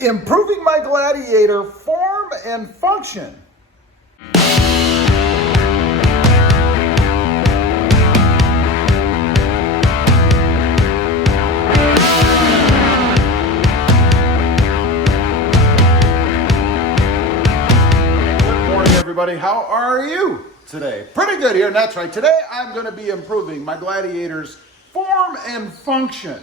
Improving my Gladiator form and function. Good morning, everybody. How are you today? Pretty good here, and that's right. Today I'm going to be improving my Gladiator's form and function.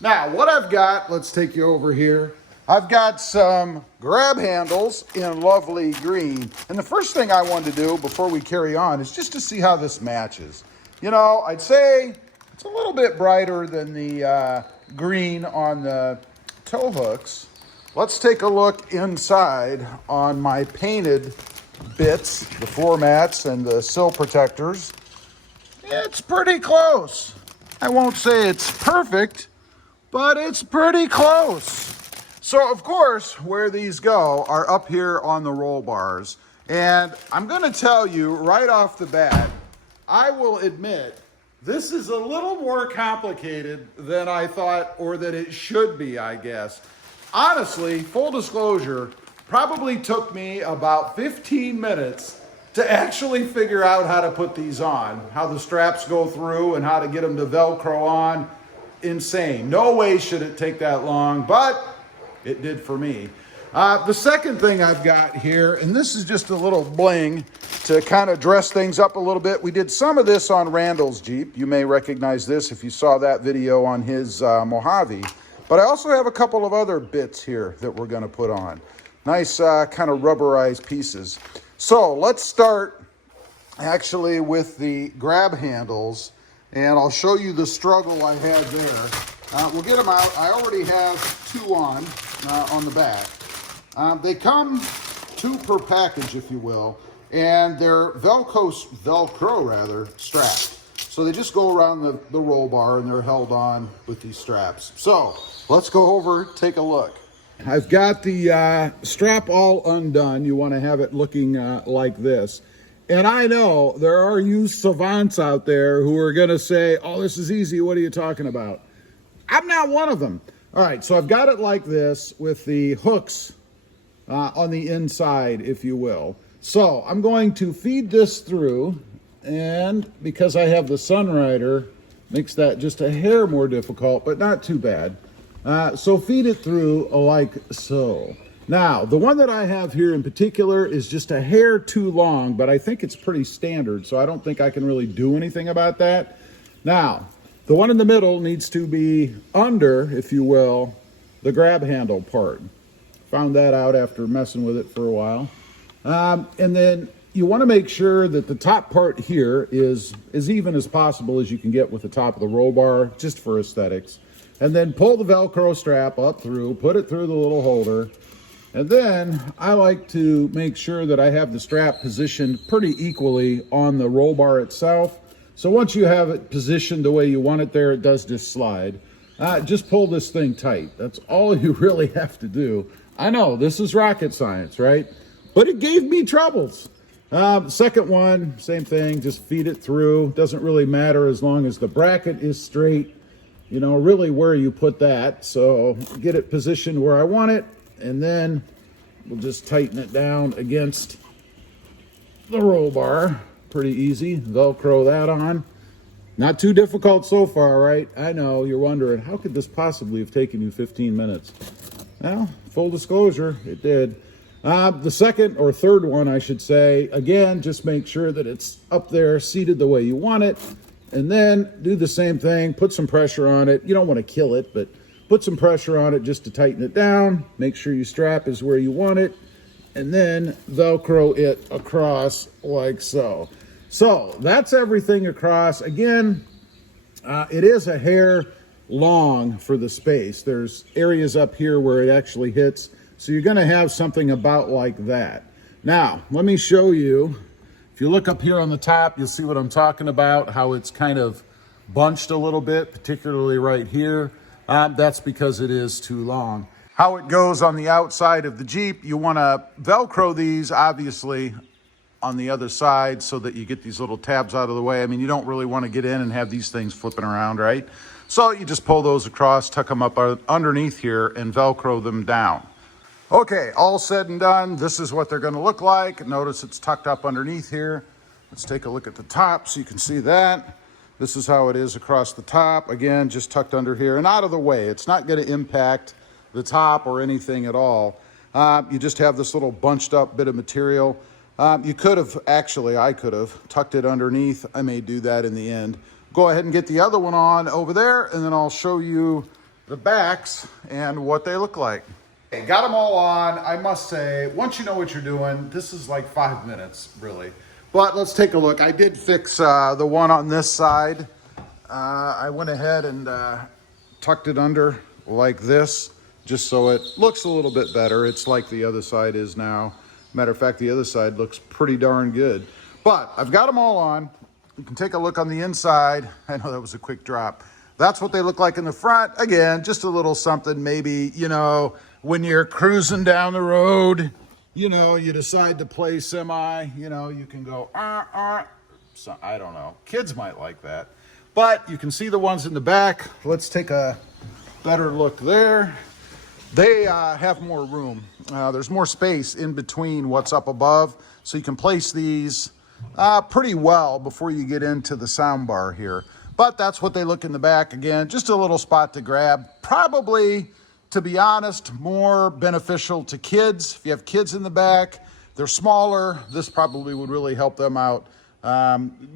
Now, what I've got, let's take you over here. I've got some grab handles in lovely green. And the first thing I wanted to do before we carry on is just to see how this matches. You know, I'd say it's a little bit brighter than the green on the toe hooks. Let's take a look inside on my painted bits, the floor mats and the sill protectors. It's pretty close. I won't say it's perfect, but it's pretty close. So, of course, where these go are up here on the roll bars. And I'm going to tell you right off the bat, I will admit, this is a little more complicated than I thought, or that it should be, I guess. Honestly, full disclosure, probably took me about 15 minutes to actually figure out how to put these on, how the straps go through and how to get them to Velcro on. Insane. No way should it take that long, but it did for me. The second thing I've got here, and this is just a little bling to kind of dress things up a little bit. We did some of this on Randall's Jeep. You may recognize this if you saw that video on his Mojave. But I also have a couple of other bits here that we're going to put on. Nice kind of rubberized pieces. So let's start actually with the grab handles, and I'll show you the struggle I had there. We'll get them out. I already have two on the back. They come two per package, if you will, and they're Velcro strapped. So they just go around the roll bar and they're held on with these straps. So let's go over, take a look. I've got the strap all undone. You want to have it looking like this. And I know there are you savants out there who are going to say, oh, this is easy. What are you talking about? I'm not one of them. All right, so I've got it like this with the hooks on the inside, if you will. So I'm going to feed this through, and because I have the Sunrider, makes that just a hair more difficult, but not too bad. So feed it through like so. Now, the one that I have here in particular is just a hair too long, but I think it's pretty standard, so I don't think I can really do anything about that. Now, the one in the middle needs to be under, if you will, the grab handle part. Found that out after messing with it for a while. And then you want to make sure that the top part here is as even as possible as you can get with the top of the roll bar, just for aesthetics. And then pull the Velcro strap up through, put it through the little holder. And then I like to make sure that I have the strap positioned pretty equally on the roll bar itself. So once you have it positioned the way you want it there, it does just slide. Just pull this thing tight. That's all you really have to do. I know, this is rocket science, right? But it gave me troubles. The second one, same thing, just feed it through. Doesn't really matter as long as the bracket is straight, you know, really where you put that. So get it positioned where I want it, and then we'll just tighten it down against the roll bar. Pretty easy. Velcro that on. Not too difficult so far, right? I know, you're wondering, how could this possibly have taken you 15 minutes? Well, full disclosure, it did. The second or third one, I should say, again, just make sure that it's up there, seated the way you want it, and then do the same thing, put some pressure on it. You don't want to kill it, but put some pressure on it just to tighten it down. Make sure your strap is where you want it, and then Velcro it across like so. So that's everything across. Again, it is a hair long for the space. There's areas up here where it actually hits. So you're going to have something about like that. Now, let me show you. If you look up here on the top, you'll see what I'm talking about, how it's kind of bunched a little bit, particularly right here. That's because it is too long. How it goes on the outside of the Jeep, you want to Velcro these, obviously, on the other side so that you get these little tabs out of the way. I mean, you don't really want to get in and have these things flipping around, right? So you just pull those across, tuck them up underneath here, and Velcro them down. Okay, all said and done, this is what they're going to look like. Notice it's tucked up underneath here. Let's take a look at the top so you can see that. This is how it is across the top. Again, just tucked under here and out of the way. It's not going to impact the top or anything at all. You just have this little bunched up bit of material. You could have, actually, I could have tucked it underneath. I may do that in the end. Go ahead and get the other one on over there, and then I'll show you the backs and what they look like. Okay, got them all on. I must say, once you know what you're doing, this is like 5 minutes, really. But let's take a look. I did fix the one on this side. I went ahead and tucked it under like this, just so it looks a little bit better. It's like the other side is now. Matter of fact, the other side looks pretty darn good. But I've got them all on. You can take a look on the inside. I know that was a quick drop. That's what they look like in the front. Again, just a little something maybe, you know, when you're cruising down the road, you know, you decide to play semi, you know, you can go, So, I don't know. Kids might like that. But you can see the ones in the back. Let's take a better look there. They have more room. There's more space in between what's up above, so you can place these pretty well before you get into the sound bar here. But that's what they look in the back. Again, just a little spot to grab. Probably, to be honest, more beneficial to kids. If you have kids in the back, they're smaller, this probably would really help them out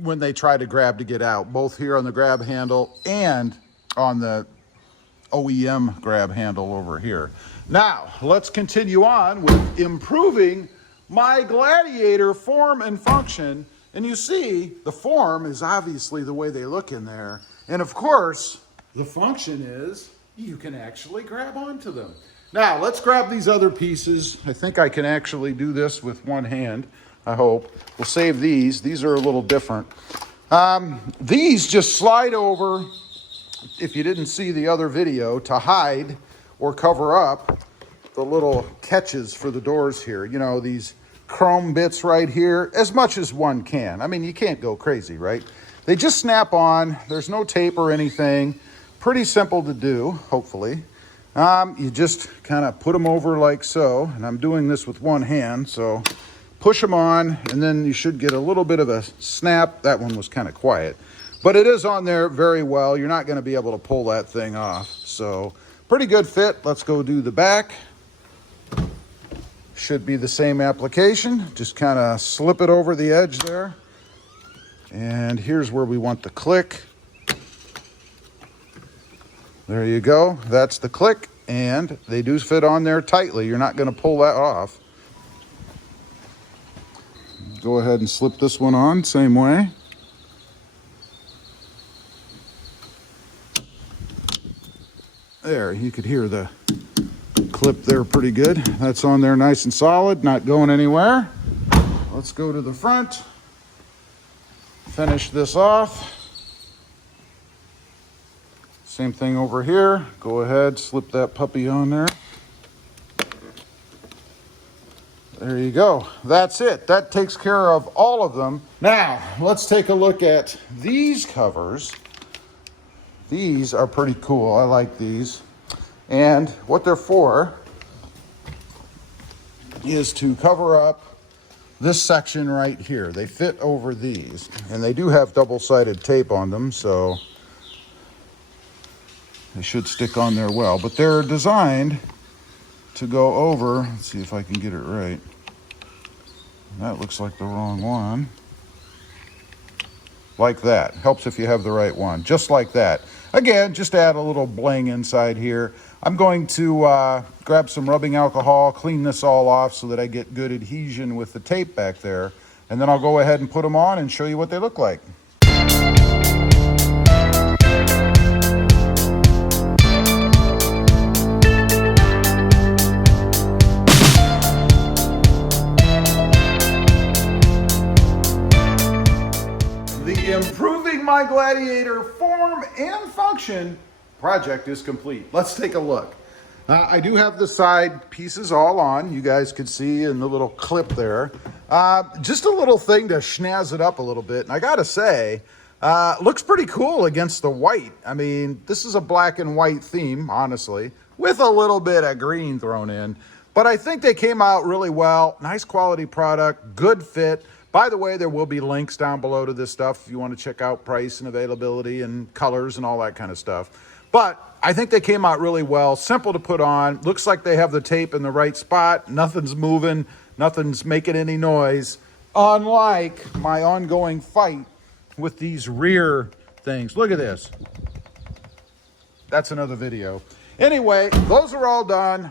when they try to grab to get out, both here on the grab handle and on the OEM grab handle over here. Now, let's continue on with improving my Gladiator form and function. And you see, the form is obviously the way they look in there. And of course, the function is you can actually grab onto them. Now, let's grab these other pieces. I think I can actually do this with one hand, I hope. We'll save these. These are a little different. These just slide over, if you didn't see the other video, to hide or cover up the little catches for the doors here. You know, these chrome bits right here, as much as one can. I mean, you can't go crazy, right? They just snap on. There's no tape or anything. Pretty simple to do, hopefully. You just kind of put them over like so, and I'm doing this with one hand, so push them on, and then you should get a little bit of a snap. That one was kind of quiet, but it is on there very well. You're not going to be able to pull that thing off, so pretty good fit. Let's go do the back. Should be the same application. Just kind of slip it over the edge there, and here's where we want the click. There you go. That's the click, and they do fit on there tightly. You're not going to pull that off. Go ahead and slip this one on, same way. There, you could hear the clip there pretty good. That's on there nice and solid, not going anywhere. Let's go to the front. Finish this off. Same thing over here. Go ahead, slip that puppy on there. There you go. That's it. That takes care of all of them. Now, let's take a look at these covers. These are pretty cool. I like these. And what they're for is to cover up this section right here. They fit over these. And they do have double-sided tape on them, so they should stick on there well, but they're designed to go over. Let's see if I can get it right. That looks like the wrong one. Like that. Helps if you have the right one. Just like that. Again, just add a little bling inside here. I'm going to grab some rubbing alcohol, clean this all off so that I get good adhesion with the tape back there, and then I'll go ahead and put them on and show you what they look like. Improving My Gladiator form and function project is complete. Let's take a look. I do have the side pieces all on. You guys could see in the little clip there. Just a little thing to snazz it up a little bit. And I gotta say, looks pretty cool against the white. I mean, this is a black and white theme, honestly, with a little bit of green thrown in. But I think they came out really well. Nice quality product, good fit. By the way, there will be links down below to this stuff if you want to check out price and availability and colors and all that kind of stuff. But I think they came out really well, simple to put on. Looks like they have the tape in the right spot. Nothing's moving, nothing's making any noise. Unlike my ongoing fight with these rear things. Look at this. That's another video. Anyway, those are all done.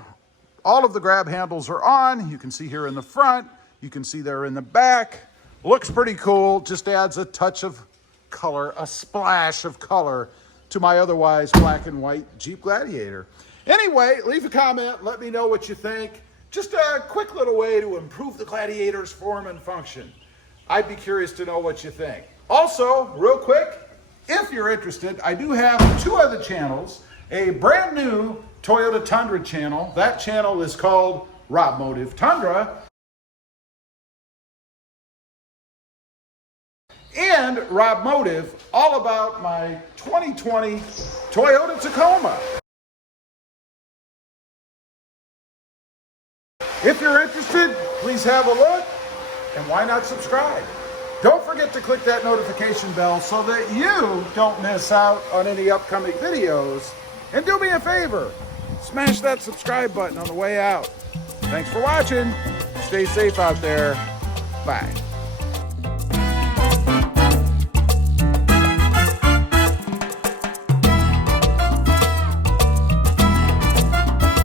All of the grab handles are on. You can see here in the front. You can see there in the back. Looks pretty cool. Just adds a touch of color, a splash of color to my otherwise black and white Jeep Gladiator. Anyway, leave a comment. Let me know what you think. Just a quick little way to improve the Gladiator's form and function. I'd be curious to know what you think. Also, real quick, if you're interested, I do have 2 other channels. A brand new Toyota Tundra channel. That channel is called Rob Motive Tundra. And Rob Motive, all about my 2020 Toyota Tacoma. If you're interested, please have a look, and why not subscribe? Don't forget to click that notification bell so that you don't miss out on any upcoming videos. And do me a favor, smash that subscribe button on the way out. Thanks for watching. Stay safe out there. Bye.